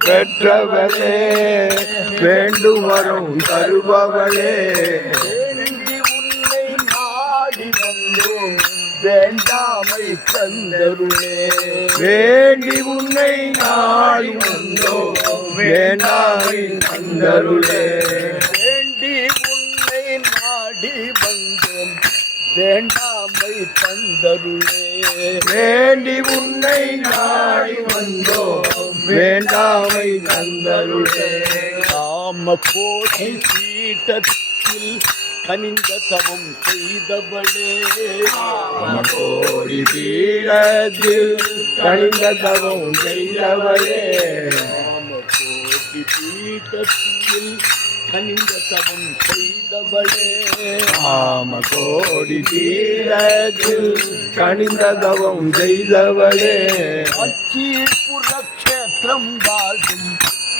பெற்றவளே வேண்டும் வரும் தருபவளே உன்னை நாடி வந்தோம் வேண்டாமை தந்தருளே வேண்டி உன்னை நாடி வந்தோம் வேண்டாமை தந்தருளே வேண்டி உன்னை நாடி வந்தோம் வேண்டாமை தந்தருளே வேண்டி உன்னை நாடி வந்தோம் வேண்டாமை தந்தருளே காம கோடி பீட்டத்தில் கனிந்த தவம் செய்தவளே காம கோடி பீடத்தில் கனிந்த தவம் செய்தவளே காம கோடி பீட்டத்தில் கனிந்த தவம் செய்தவளே காம கோடி பீடத்தில் கனிந்த தவம் செய்தவளே அச்சிபுர க்ஷேத்திரம் வாழும்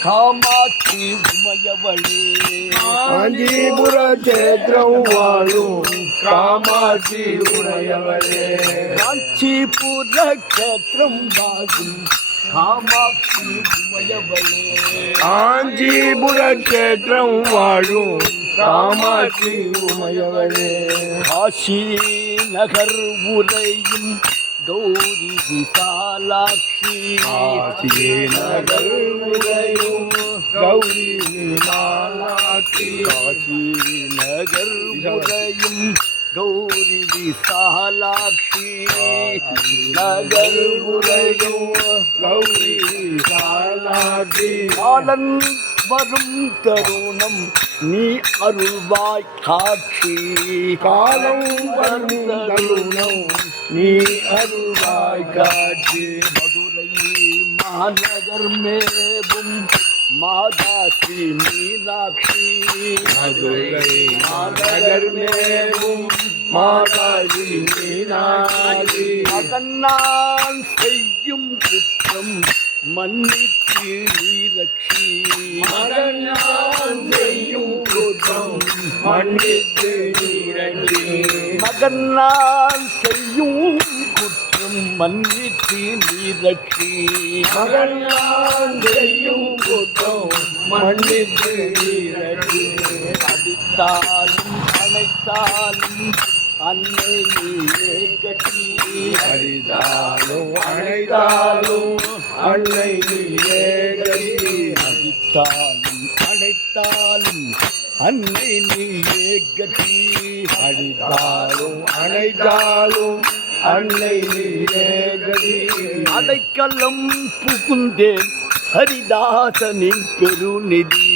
காமாட்சி உமையவளே காஞ்சிபுர க்ஷேத்திரம் வாழும் காமாட்சி உமையவளே காஞ்சிபுர க்ஷேத்திரம் வாழும் காமாட்சி உமையவளே காஞ்சிபுர க்ஷேத்திரம் வாழும் காமாட்சி உமையவளே காசி நகர் உரையும் கௌரி விசாலாட்சி காசி நகர் உரையும் கௌரி விசாலாட்சி காசி நகர் உரையும் கௌரி விசாலாட்சி நகர் உரையும் கௌரி விசாலாட்சி காலன் வரும் தருணம் நீ அருள்வாய் காட்சி காலம் வரும் தருணம் நீ அருள்வாய் காட்சி மதுரை மாநகர் மேவும் மாதா ஸ்ரீ மீனாட்சி மதுரை மாநகர் மேவும் மாதா ஸ்ரீ மீனாட்சி மகன்னான் செய்யும் குற்றம் மன்னித்து நீரட்சி மகன்னான் செய்யும் குற்றம் மன்னித்து நீரட்சி மகன்னான் செய்யும் குற்றம் மன்னித்து நீரட்சி மகன்னான் செய்யும் குற்றம் மன்னித்து நீரட்சி அடித்தாலும் அணைத்தாலும் அன்னை நீயே கட்டி அடித்தாலும் அணைத்தாலும் அன்னை நீயே கட்டி அடித்தாலும் அணைத்தாலும் அன்னை நீயே கட்டி அடித்தாலும் அணைத்தாலும் அன்னை நீயே கட்டி அடைக்கலம் புகுந்தேன் ஹரிதாசனின் பெருநிதி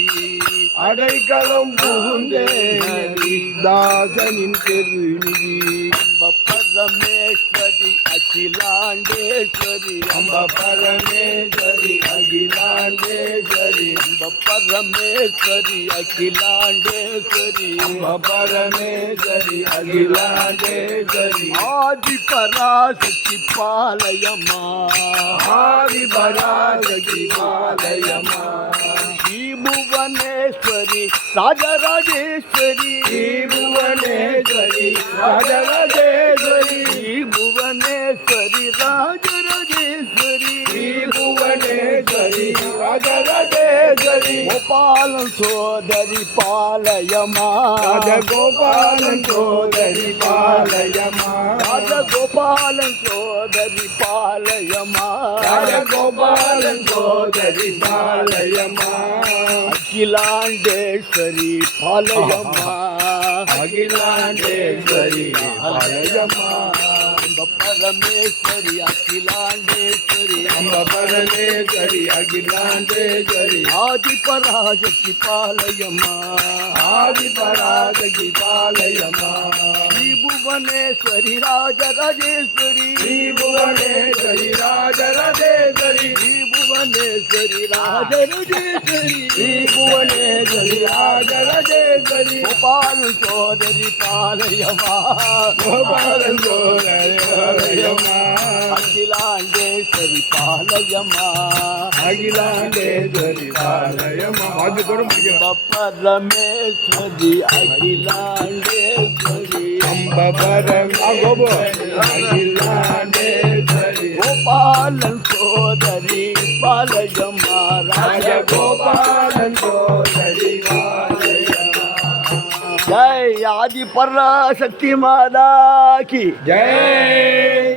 அடைக்கலம் புகுந்தேன் ஹரிதாசனின் பெருநிதி அம்ப பரமேஸ்வரி அகிலாண்டேஸ்வரி அம்ப பரமேஸ்வரி அகிலாண்டேஸ்வரி அம்ப பரமேஸ்வரி அகிலாண்டேஸ்வரி அம்ப பரமேஸ்வரி அகிலாண்டேஸ்வரி ஆதி பராசக்தி பாலயமா ஆதி பராசக்தி பாலயமா புவனேஸ்வரி ராஜராஜேஸ்வரி புவனேஸ்வரி ராஜராஜேஸ்வரி புவனேஸ்வரி ராஜராஜேஸ்வரி புவனேஸ்வரி ராஜராஜேஸ்வரி கோபாலன் சோதரி பாலயமா ராஜகோபாலன் சோதரி பாலயமா ராஜகோபாலன் சோதரி பாலயமா ராஜகோபாலன் சோதரி பாலயமா அகிலாண்டேஸ்வரி பாலயமா அகிலாண்டேஸ்வரி பாலயமா அம்ப பரமேஸ்வரி அகிலாண்டேஸ்வரி அம்ப பரமேஸ்வரி அகிலாண்டேஸ்வரி ஆதி பராசக்தி பாலயமா ஆதி பராசக்தி பாலயமா புவனேஸ்வரி ராஜராஜேஸ்வரி புவனேஸ்வரி ராஜராஜேஸ்வரி புவனேஸ்வரி ராஜராஜேஸ்வரி புவனேஸ்வரி ராஜராஜேஸ்வரி கோபாலன் சோதரி பாலயமா கோபாலன் சோதரி பாலயமா அகிலாண்டேஸ்வரி பாலயமா அகிலாண்டேஸ்வரி பாலயமா அது கூட முடியும் பரமேஸ்வரி அகிலாண்டேஸ்வரி அம்ப பரமேஸ்வரி அகிலாண்டேஸ்வரி கோபாலன் சோதரி பாலயம்மா ராஜகோபாலன் சோதரி பாலயம்மா. ஜெய் ஆதி பராசக்தி மாதா கி ஜெய்.